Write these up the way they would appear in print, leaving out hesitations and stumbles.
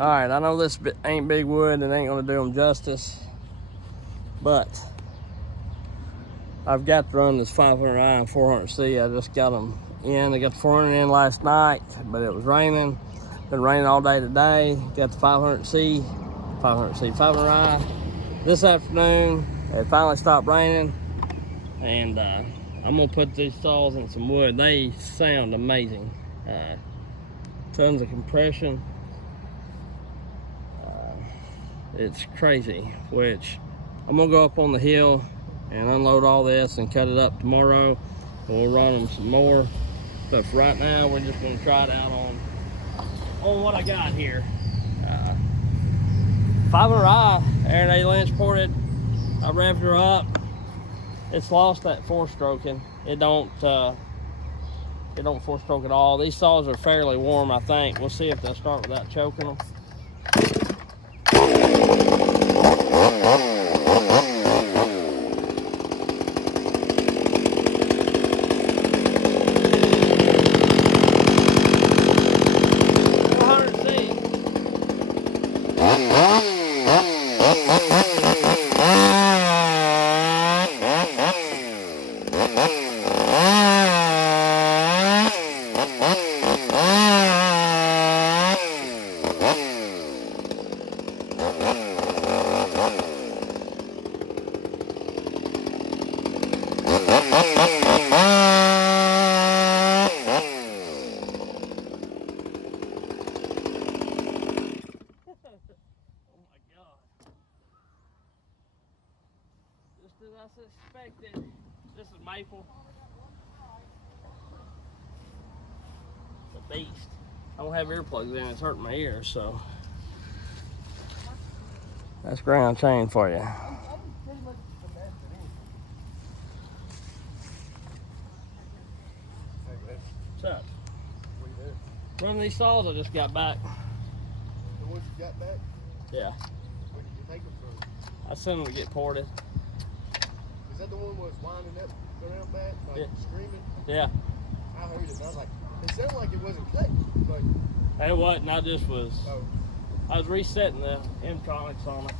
All right, I know this ain't big wood and ain't gonna do them justice, but I've got to run this 500i and 400C. I just got them in. I got the 400 in last night, but it was raining. Been raining all day today. Got the 500i this afternoon. It finally stopped raining, and I'm gonna put these saws in some wood. They sound amazing. Tons of compression. It's crazy, which I'm gonna go up on the hill and unload all this and cut it up tomorrow, and we'll run them some more. But for right now, we're just gonna try it out on what I got here. 500i, Aaron A. Lynch ported. I revved her up. It's lost that four-stroking. It don't four-stroke at all. These saws are fairly warm, I think. We'll see if they'll start without choking them. Just as I suspected, this is maple. The beast. I don't have earplugs in, it's hurting my ears, so. That's ground chain for you. What's up? What you doing? Running these saws I just got back. The ones you got back? Yeah. Where did you take them from? I sent them to get ported. Is that the one that was winding up around back, like Yeah. screaming? Yeah. I heard it and I was like, it sounded like it wasn't cut. Like, It wasn't, I just was, oh. I was resetting the M-tronics on it.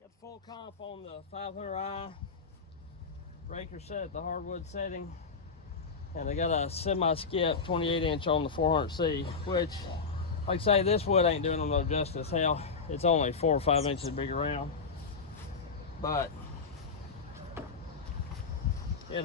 Got full comp on the 500i. Breaker set at the hardwood setting. And I got a semi-skip 28-inch on the 400C, which, like I say, this wood ain't doing them no justice. Hell, it's only 4 or 5 inches big around. But it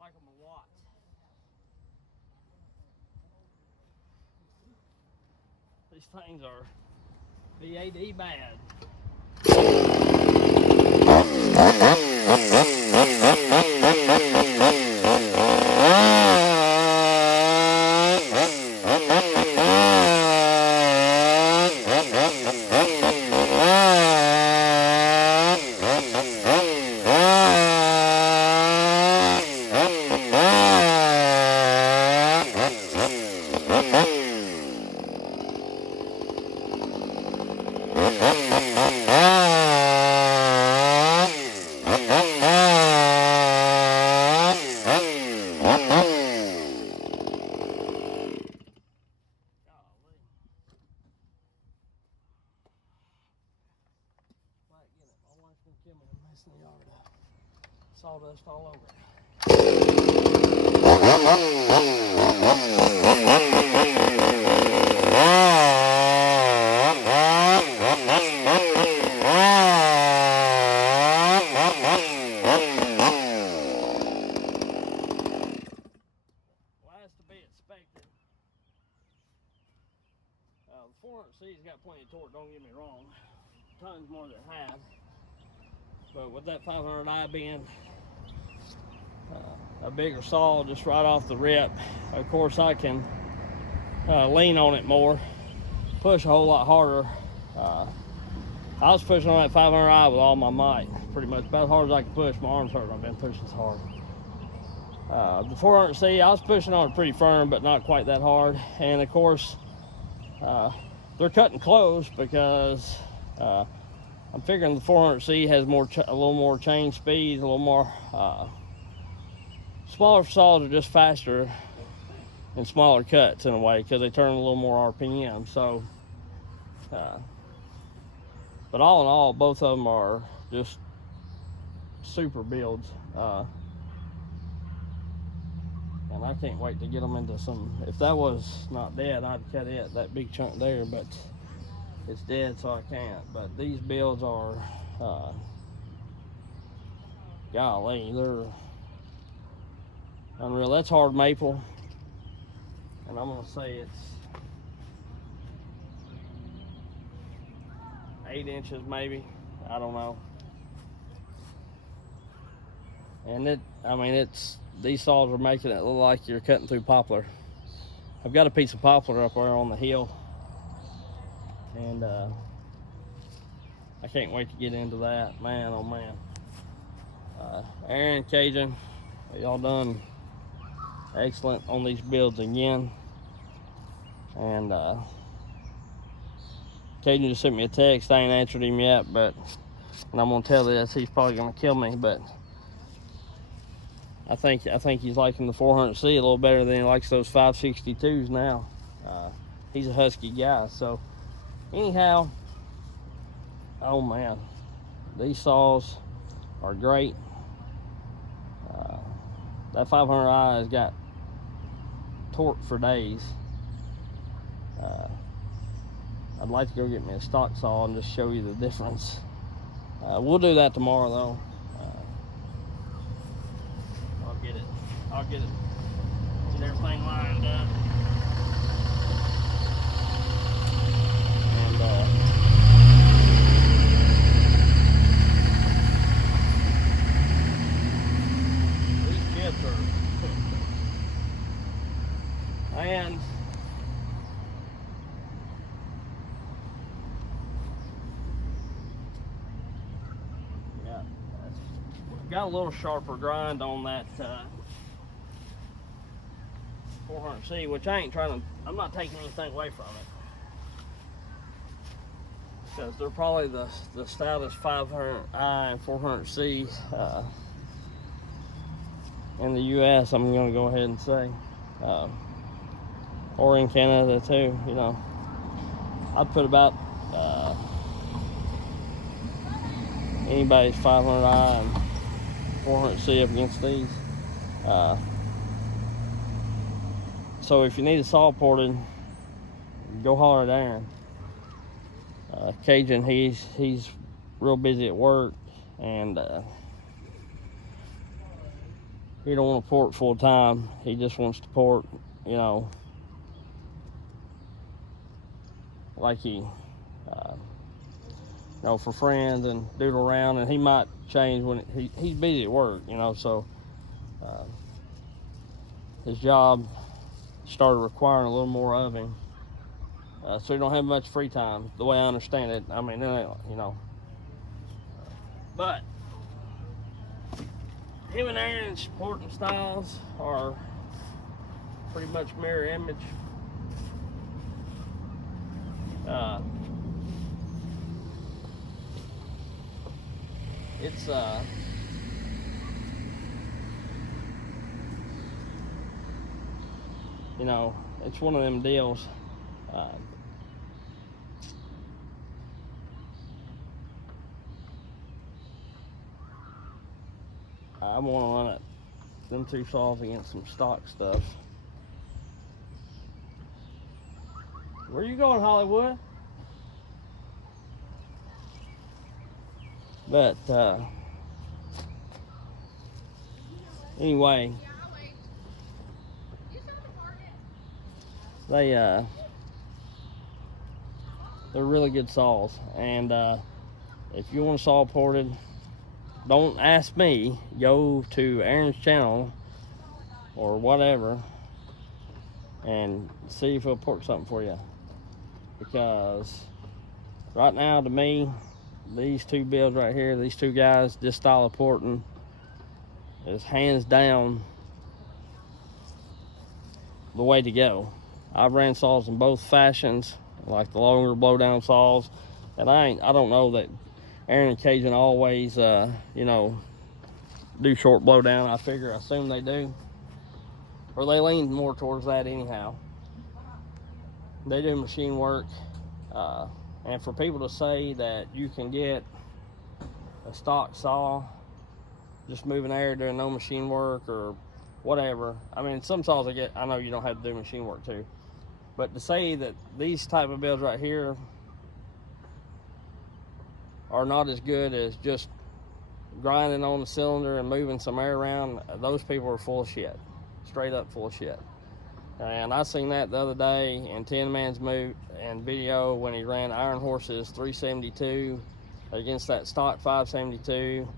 like them a lot. these things are BAD bad. Kill me, I'm messing the yard up. Sawdust all over it. Well, that's to be expected. The 400C's got plenty of torque, don't get me wrong. Tons more than half. But with that 500i being a bigger saw just right off the rip, of course I can lean on it more, push a whole lot harder. I was pushing on that 500i with all my might, pretty much about as hard as I could push. My arms hurt, I've been pushing so hard. The 400C, I was pushing on it pretty firm, but not quite that hard. And of course, they're cutting close because I'm figuring the 400C has a little more chain speed, a little more. Smaller saws are just faster and smaller cuts in a way because they turn a little more RPM. So, but all in all, both of them are just super builds. And I can't wait to get them into some. If that was not dead, I'd cut it, that big chunk there, but it's dead, so I can't. But these builds are, golly, they're unreal. That's hard maple, and I'm gonna say it's 8 inches maybe. I don't know. And these saws are making it look like you're cutting through poplar. I've got a piece of poplar up there on the hill, and I can't wait to get into that. Man, oh man. Aaron, Cajun, y'all done excellent on these builds again. And Cajun just sent me a text. I ain't answered him yet, and I'm gonna tell this, he's probably gonna kill me, but I think he's liking the 400C a little better than he likes those 562s now. He's a husky guy. So anyhow, oh man, these saws are great. That 500i has got torque for days. I'd like to go get me a stock saw and just show you the difference. We'll do that tomorrow though. I'll get everything lined up. And these kids are and yeah, got a little sharper grind on that 400C, which I'm not taking anything away from it, because they're probably the stoutest 500i and 400C in the US, I'm going to go ahead and say, or in Canada too. You know, I'd put about anybody's 500i and 400C up against these. So if you need a saw ported, go holler at Aaron. Cajun, he's real busy at work, and he don't want to port full time. He just wants to port, you know, like he, for friends and doodle around, and he might change when he's busy at work, so his job started requiring a little more of him. So he don't have much free time, the way I understand it. I mean, but him and Aaron's sporting styles are pretty much mirror image. It's it's one of them deals. I want to run them two saws against some stock stuff. Where you going, Hollywood? But anyway, they're really good saws, and if you want a saw ported, don't ask me. Go to Aaron's channel or whatever and see if he'll port something for you, because right now, to me, these two builds right here, these two guys, this style of porting is hands down the way to go. I've ran saws in both fashions, like the longer blowdown saws, and I don't know that Aaron and Cajun always, do short blowdown. I assume they do, or they lean more towards that anyhow. They do machine work, and for people to say that you can get a stock saw just moving air doing no machine work or whatever. I mean, some saws I know you don't have to do machine work too, but to say that these type of builds right here are not as good as just grinding on the cylinder and moving some air around, those people are full of shit. Straight up full of shit. And I seen that the other day in Tin Man's move and video when he ran Iron Horse's 372 against that stock 572.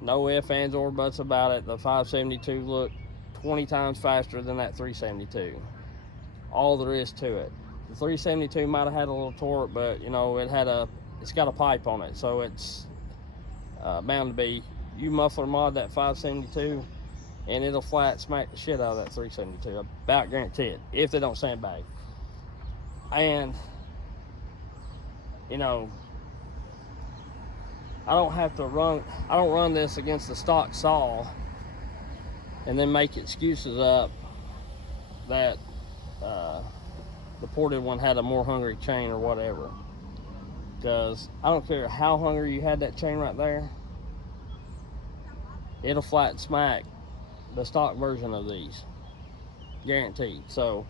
No ifs, ands, or buts about it. The 572 looked 20 times faster than that 372. All there is to it. The 372 might have had a little torque, but it's got a pipe on it, so it's bound to be. You muffler mod that 572 and it'll flat smack the shit out of that 372. I about guarantee it, if they don't sandbag. And I don't run this against the stock saw and then make excuses up that the ported one had a more hungry chain or whatever. Because I don't care how hungry you had that chain right there, it'll flat smack the stock version of these, guaranteed. So,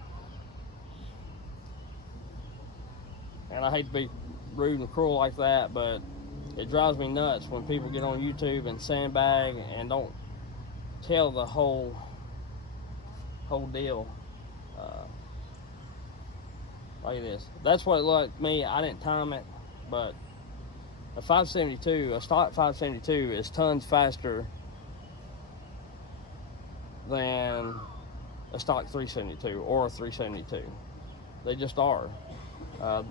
and I hate to be rude and cruel like that, but it drives me nuts when people get on YouTube and sandbag and don't tell the whole deal. Like this. That's what it looked like me. I didn't time it, but a stock 572 is tons faster than a stock 372 or a 372. They just are. I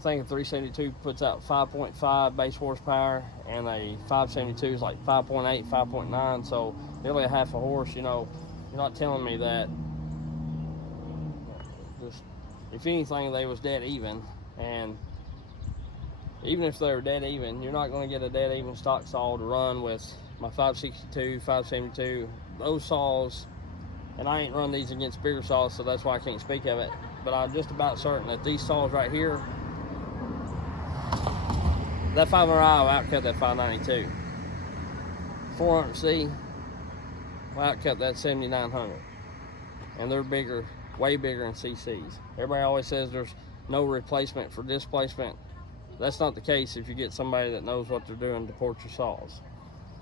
think a 372 puts out 5.5 base horsepower, and a 572 is like 5.8, 5.9, so nearly a half a horse. You're not telling me that. Just, if anything, they was dead even, and even if they were dead even, you're not going to get a dead even stock saw to run with my 562, 572. Those saws, and I ain't run these against bigger saws, so that's why I can't speak of it, but I'm just about certain that these saws right here, that 500i will outcut that 592. 400C will outcut that 7900. And they're bigger, way bigger in CCs. Everybody always says there's no replacement for displacement. That's not the case if you get somebody that knows what they're doing to port your saws.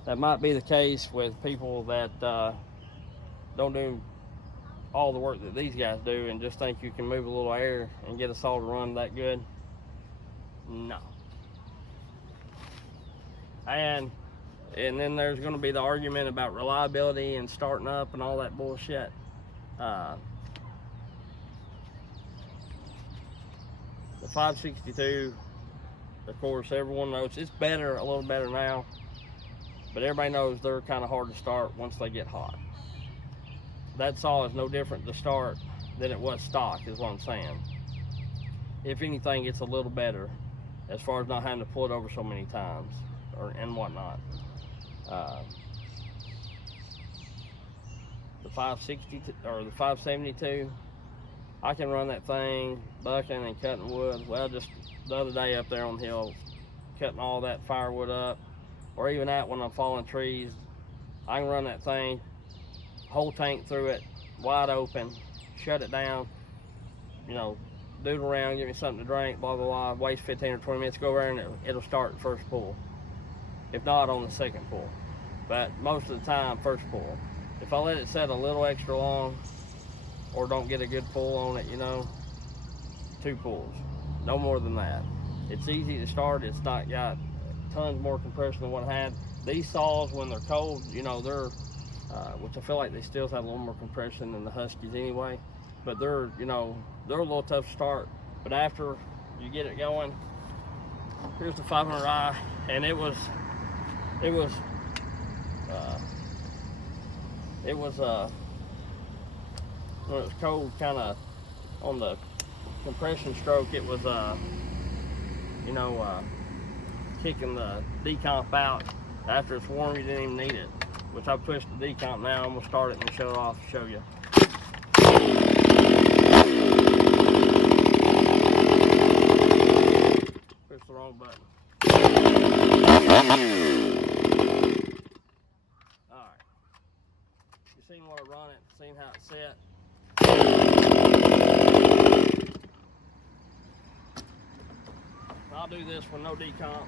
That might be the case with people that don't do all the work that these guys do and just think you can move a little air and get a saw to run that good. No. And then there's going to be the argument about reliability and starting up and all that bullshit. The 562, of course, everyone knows it's better, a little better now, but everybody knows they're kind of hard to start once they get hot. That saw is no different to start than it was stock, is what I'm saying. If anything, it's a little better as far as not having to pull it over so many times and whatnot. The 560 or the 572, I can run that thing bucking and cutting wood. Well, just the other day up there on the hill, cutting all that firewood up, or even out when I'm falling trees, I can run that thing, whole tank through it, wide open, shut it down, you know, doodle around, give me something to drink, blah, blah, blah, waste 15 or 20 minutes, go over there and it'll start the first pull. If not, on the second pull. But most of the time, first pull. If I let it set a little extra long or don't get a good pull on it, you know, 2 pulls. No more than that. It's easy to start. It's not got tons more compression than what I had. These saws, when they're cold, you know, they're, which I feel like they still have a little more compression than the Huskies anyway, but they're, you know, they're a little tough to start. But after you get it going, here's the 500i, and it was when it was cold, kind of on the compression stroke, it was you know, kicking the decomp out. After it's warm, you didn't even need it, which I pushed the decomp now. I'm gonna start it and shut it off to show you. Push the wrong button. Alright. You seen what I run it, seen how it's set. I'll do this with no decomp.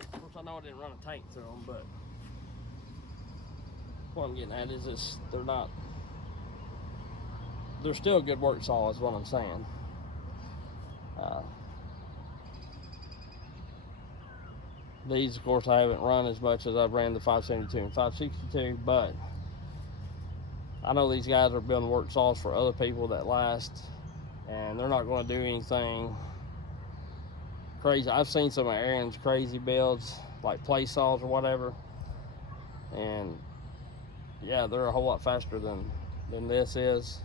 Of course, I know I didn't run a tank through them, but what I'm getting at is this, they're still a good work saw, is what I'm saying. These, of course, I haven't run as much as I've ran the 572 and 562, but I know these guys are building work saws for other people that last, and they're not going to do anything crazy. I've seen some of Aaron's crazy builds, like play saws or whatever, and yeah, they're a whole lot faster than this is.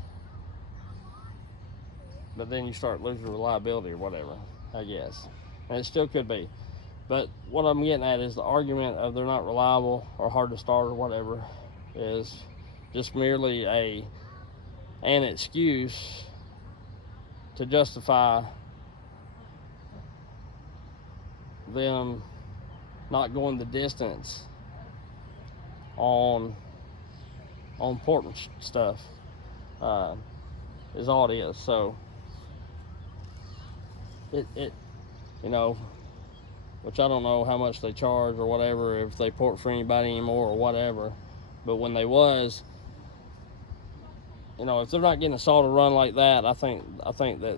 But then you start losing reliability or whatever, I guess. And it still could be. But what I'm getting at is the argument of they're not reliable or hard to start or whatever is just merely an excuse to justify them not going the distance on important stuff, is all it is. So it you know, which I don't know how much they charge or whatever, if they port for anybody anymore or whatever, but when they was, you know, if they're not getting a saw to run like that, I think that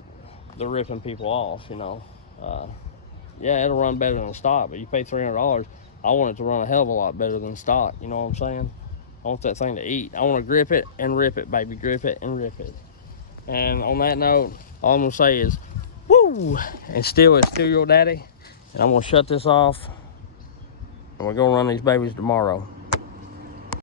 they're ripping people off, you know. Yeah, it'll run better than stock, but you pay $300, I want it to run a hell of a lot better than stock, you know what I'm saying? I want that thing to eat. I want to grip it and rip it, baby. Grip it and rip it. And on that note, all I'm going to say is, woo! And STIHL is still your daddy. And I'm going to shut this off. And we're going to run these babies tomorrow.